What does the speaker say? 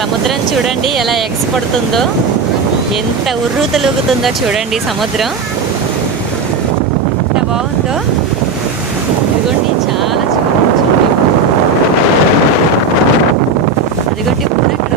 సముద్రం చూడండి ఎలా ఎగసిపడుతుందో, ఎంత ఉర్రు తలుగుతుందో చూడండి సముద్రం ఎంత బాగుందో. ఇదిగోండి చాలా చూడండి, అదిగోండి అక్కడ